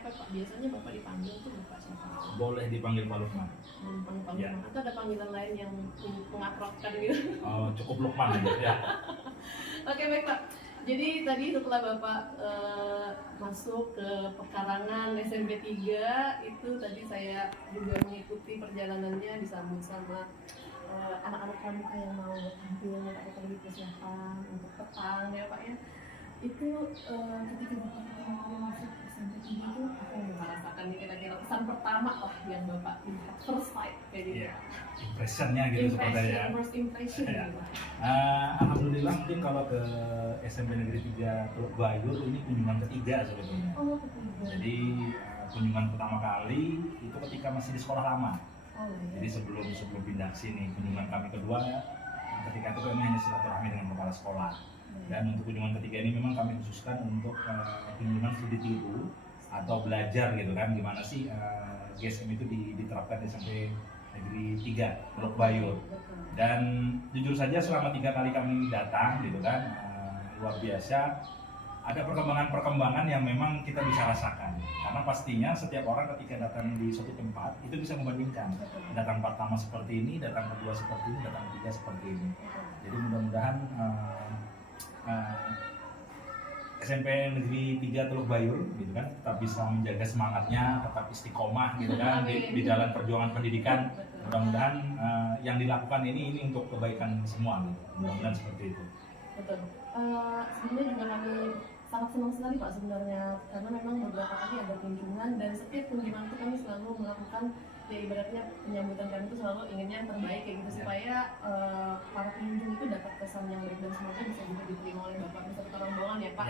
siapa Pak? Biasanya Bapak dipanggil tuh Bapak siapa? Boleh dipanggil Pak Lukman. Panggil Ya. atau ada panggilan lain yang mengakrabkan gitu? Oh, cukup Lukman aja ya. Oke baik Pak. Jadi tadi setelah Bapak masuk ke pekarangan SMP 3 itu tadi saya juga mengikuti perjalanannya disambut sama anak-anak pramuka yang mau tampil atau di persiapan untuk petang ya Pak ya. Itu ketika Bapak pertama kali masuk ke SMP 3 itu apa yang Bapak rasakan nih kira-kira kesan pertama lah yang Bapak lihat first sight kayak gitu? Iya. Impressionnya gitu seperti ya. First impression Ya. gitu. Alhamdulillah mungkin kalau ke SMP Negeri 3 Teluk Bayur ini kunjungan ketiga sebetulnya. Oh, ketiga. Jadi kunjungan pertama kali itu ketika masih di sekolah lama. Oh, iya. Jadi sebelum pindah ke sini, kunjungan kami kedua ketika itu kami hanya silaturahmi dengan kepala sekolah. Dan untuk kunjungan ketiga ini memang kami khususkan untuk kunjungan studi tiru atau belajar gitu kan, gimana sih GSM itu diterapkan di SMP Negeri 3 Teluk Bayur. Dan jujur saja selama 3 kali kami datang gitu kan, luar biasa. Ada perkembangan-perkembangan yang memang kita bisa rasakan. Karena pastinya setiap orang ketika datang di suatu tempat itu bisa membandingkan. Datang pertama seperti ini, datang kedua seperti ini, datang ketiga seperti ini. Jadi mudah-mudahan SMP Negeri 3 Teluk Bayur gitu kan tetap bisa menjaga semangatnya, tetap istiqomah gitu kan di jalan perjuangan pendidikan. Mudah-mudahan yang dilakukan ini untuk kebaikan semua gitu. Mudah-mudahan seperti itu. Betul. Sebenarnya juga kami sangat senang sekali Pak sebenarnya karena memang beberapa kali ada kunjungan dan setiap kunjungan itu kami selalu melakukan ya ibaratnya penyambutan kami itu selalu inginnya yang terbaik kayak gitu supaya para pengunjung itu dapat kesan yang baik dan semoga bisa juga diterima oleh Bapak beserta rombongan ya Pak.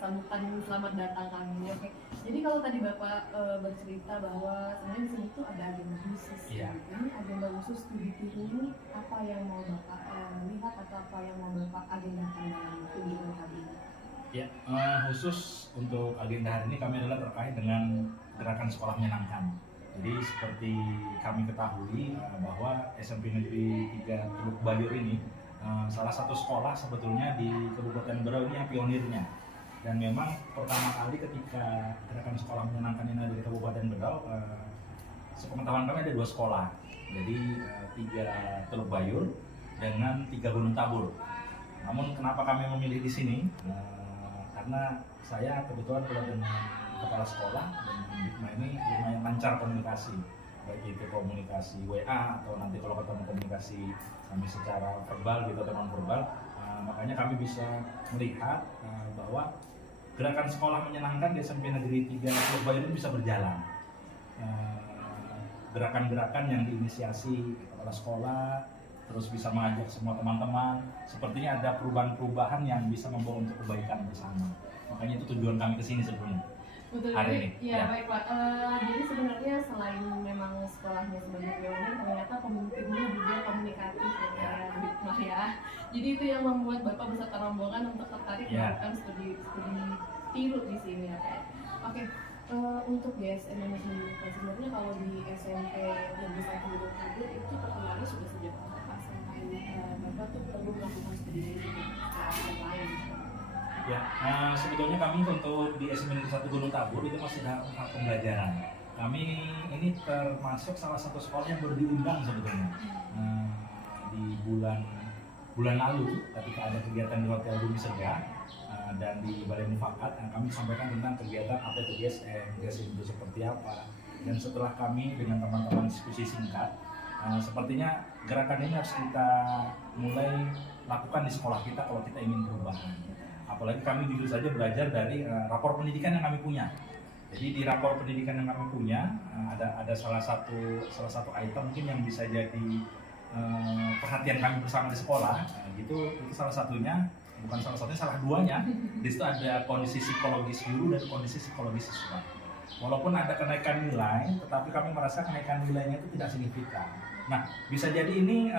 Sambutan selamat datang kami. Oke. Jadi kalau tadi Bapak bercerita bahwa sebenarnya di sini tuh ada agenda khusus. Iya. Ini agenda khusus studi tiru ini apa yang mau Bapak lihat atau apa yang mau Bapak agendakan dalam kunjungan kali ini? Ya, khusus untuk agenda hari ini kami adalah terkait dengan gerakan sekolah menyenangkan. Jadi seperti kami ketahui bahwa SMP Negeri 3 Teluk Bayur ini salah satu sekolah sebetulnya di Kabupaten Berau ini yang pionirnya. Dan memang pertama kali ketika gerakan sekolah menyenangkan ini ada di Kabupaten Berau, sepengetahuan kami ada 2 sekolah. Jadi 3 Teluk Bayur dengan 3 Gunung Tabur. Namun kenapa kami memilih di sini? Karena saya kebetulan kalau dengan kepala sekolah dan Bikma ini lumayan lancar komunikasi, baik itu komunikasi WA atau nanti kalau ketemu komunikasi kami secara verbal gitu atau non verbal, makanya kami bisa melihat bahwa gerakan sekolah menyenangkan di SMP Negeri 3 Teluk Bayur ini bisa berjalan. Gerakan-gerakan yang diinisiasi kepala sekolah terus bisa mengajak semua teman-teman, sepertinya ada perubahan-perubahan yang bisa membawa untuk kebaikan bersama. Makanya itu tujuan kami ke sini sebetulnya. Betul, hari ini. Ya, baik Pak. Jadi sebenarnya selain memang sekolahnya sebagai pionir, ternyata pemimpinnya juga komunikatif ya, Bikmah ya. Jadi itu yang membuat Bapak beserta rombongan untuk tertarik melakukan studi tiru di sini ya Pak. Oke. Untuk GSM ini sendiri, sebenarnya kalau di SMP Negeri 1 Gunung Tabur itu perkembangannya sudah sejak Bapak sampai Bapak tuh perlu melakukan studi di lain. Ya, sebetulnya kami untuk di SMP Negeri 1 Gunung Tabur itu masih dalam tahap pembelajaran. Kami ini termasuk salah satu sekolah yang baru diundang sebetulnya. Di bulan lalu ketika ada kegiatan di Hotel Bumi Segar dan di Balai Mufakat, kami sampaikan tentang kegiatan apa itu GSM itu seperti apa. Dan setelah kami dengan teman-teman diskusi singkat, sepertinya gerakan ini harus kita mulai lakukan di sekolah kita kalau kita ingin perubahan. Apalagi kami jujur saja belajar dari rapor pendidikan yang kami punya. Jadi di rapor pendidikan yang kami punya ada salah satu item mungkin yang bisa jadi perhatian kami bersama di sekolah. Gitu itu salah satunya, bukan salah satunya, salah duanya. Di situ ada kondisi psikologis guru dan kondisi psikologis siswa. Walaupun ada kenaikan nilai, tetapi kami merasa kenaikan nilainya itu tidak signifikan. Nah, bisa jadi ini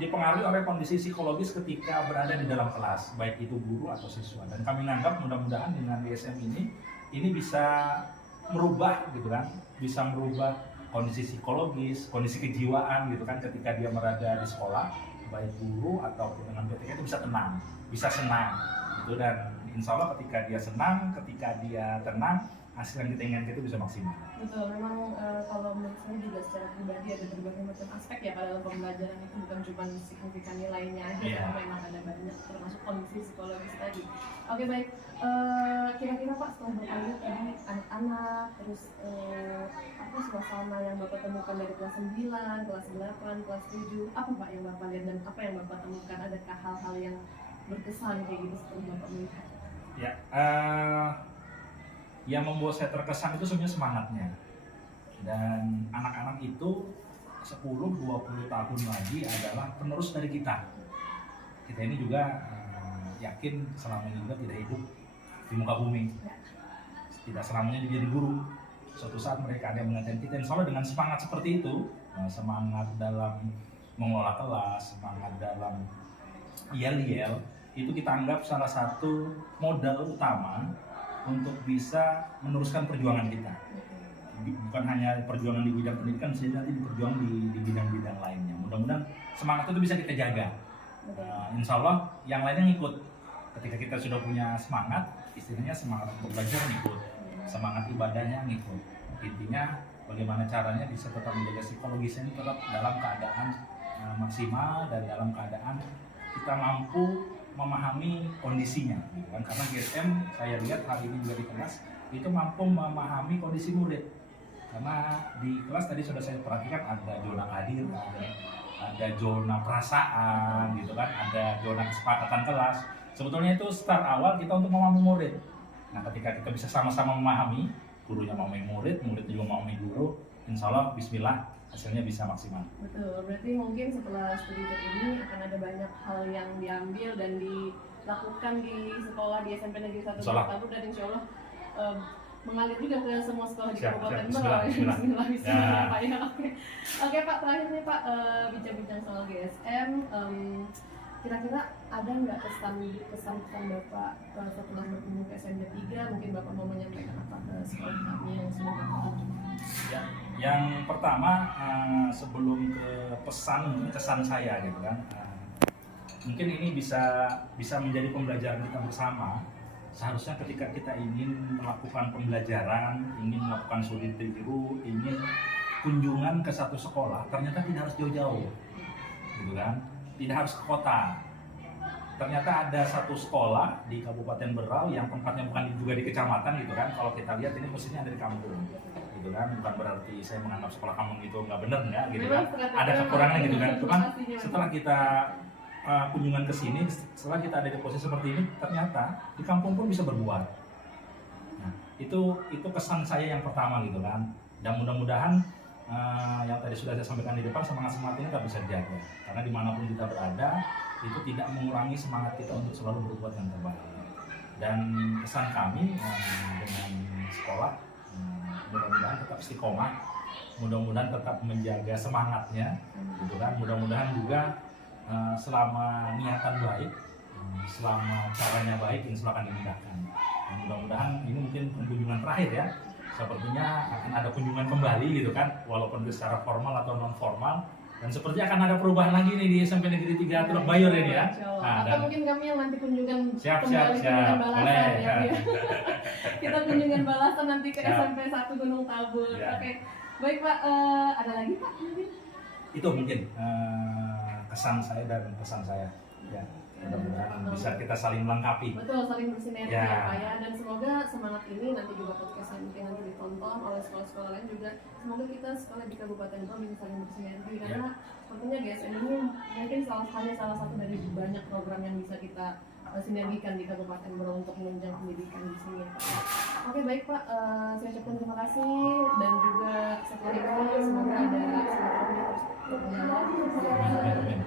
dipengaruhi oleh kondisi psikologis ketika berada di dalam kelas, baik itu guru atau siswa. Dan kami menganggap mudah-mudahan dengan DSM ini bisa merubah gitu kan, bisa merubah kondisi psikologis, kondisi kejiwaan gitu kan ketika dia berada di sekolah, baik guru ataupun dengan PTK itu bisa tenang, bisa senang gitu. Dan insya Allah ketika dia senang, ketika dia tenang, hasil yang kita inginkan itu bisa maksimal. Betul, memang kalau menurut saya juga secara pribadi ada berbagai macam aspek ya pada dalam pembelajaran itu, bukan cuma signifikan nilainya aja, Iya. tapi memang ada banyak termasuk kondisi psikologis tadi. Oke baik, kira-kira Pak setelah Bapak lihat tadi anak-anak, terus apa suasana yang Bapak temukan dari kelas 9, kelas 8, kelas 7, apa Pak yang Bapak lihat dan apa yang Bapak temukan? Adakah hal-hal yang berkesan kayak gitu setelah Bapak melihat? Ya, yang membuat saya terkesan itu sebenarnya semangatnya. Dan anak-anak itu 10-20 tahun lagi adalah penerus dari kita. Kita ini juga yakin selama ini juga tidak hidup di muka bumi. Tidak selamanya jadi guru. Suatu saat mereka ada yang mengajar kita, insya Allah dengan semangat seperti itu, semangat dalam mengelola kelas, semangat dalam yel-yel, itu kita anggap salah satu modal utama untuk bisa meneruskan perjuangan kita. Bukan hanya perjuangan di bidang pendidikan, sehingga nanti berjuang di bidang-bidang lainnya. Mudah-mudahan semangat itu bisa kita jaga. Insya Allah yang lainnya ngikut. Ketika kita sudah punya semangat, istilahnya semangat untuk belajar ngikut, semangat ibadahnya ngikut. Intinya bagaimana caranya bisa tetap menjaga psikologisnya ini tetap dalam keadaan maksimal dan dalam keadaan kita mampu memahami kondisinya, gitu kan? Karena GSM saya lihat hari ini juga di kelas itu mampu memahami kondisi murid. Karena di kelas tadi sudah saya perhatikan ada zona hadir, ada zona perasaan, gitu kan? Ada zona kesepakatan kelas. Sebetulnya itu start awal kita untuk memahami murid. Nah, ketika kita bisa sama-sama memahami, gurunya memahami murid, murid juga memahami guru, insya Allah Bismillah hasilnya bisa maksimal. Betul, berarti mungkin setelah studi tour ini akan ada banyak hal yang diambil dan dilakukan di sekolah di SMP Negeri 1 Tabur, dan insya Allah mengalir juga ke semua sekolah di Kabupaten Berau. Bismillah ya Pak ya. Oke Pak, terakhir nih Pak, bincang-bincang soal GSM, kira-kira ada nggak pesan Bapak setelah bertemu ke SMP 3, mungkin Bapak mau menyampaikan apa ke sekolah kami yang sudah Bapak? Ya, yang pertama sebelum ke kesan saya gitu kan, mungkin ini bisa menjadi pembelajaran kita bersama. Seharusnya ketika kita ingin melakukan pembelajaran, ingin melakukan studi tiru, ingin kunjungan ke satu sekolah, ternyata tidak harus jauh-jauh, gitu kan? Tidak harus ke kota. Ternyata ada satu sekolah di Kabupaten Berau yang tempatnya bukan juga di kecamatan, gitu kan? Kalau kita lihat ini posisinya ada di kampung, gitu kan? Bukan berarti saya menganggap sekolah kampung itu nggak benar, nggak, gitu kan? Ada kekurangannya, gitu kan? Cuman setelah kita kunjungan ke sini, setelah kita ada di posisi seperti ini, ternyata di kampung pun bisa berbuat. Nah, itu kesan saya yang pertama, gitu kan? Dan mudah-mudahan yang tadi sudah saya sampaikan di depan, semangat ini tak bisa dijaga, karena dimanapun kita berada itu tidak mengurangi semangat kita untuk selalu berbuat yang terbaik. Dan kesan kami dengan sekolah, mudah-mudahan tetap istiqomah, mudah-mudahan tetap menjaga semangatnya, gitu kan? Mudah-mudahan juga selama niatan baik, selama caranya baik, insya Allah akan dimudahkan. Dan mudah-mudahan ini mungkin kunjungan terakhir ya. Sepertinya akan ada kunjungan kembali, gitu kan, walaupun itu secara formal atau non formal. Dan sepertinya akan ada perubahan lagi nih di SMP Negeri 3 Truk Bayor ini ya. Nah, atau mungkin kami yang nanti kunjungan siap, kunjungan balasan boleh, ya. Kita kunjungan balasan nanti ke siap. SMP 1 Gunung Tabur. Ya. Oke, baik Pak, ada lagi Pak mungkin? Itu mungkin kesan saya dan pesan saya. Ya. Mudah-mudahan bisa kita saling melengkapi. Betul, saling bersinergi ya Pak ya. Dan semoga semangat ini nanti juga podcastnya mungkin nanti ditonton oleh sekolah-sekolah lain juga. Semoga kita sekolah di Kabupaten Berau bisa saling bersinergi, karena sepertinya GSM ini mungkin salah satu dari banyak program yang bisa kita sinergikan di Kabupaten Berau untuk menunjang pendidikan di sini ya Pak. Oke baik Pak, saya ucapkan terima kasih, dan juga setelah ini semoga ada silaturahmi terus berjalan.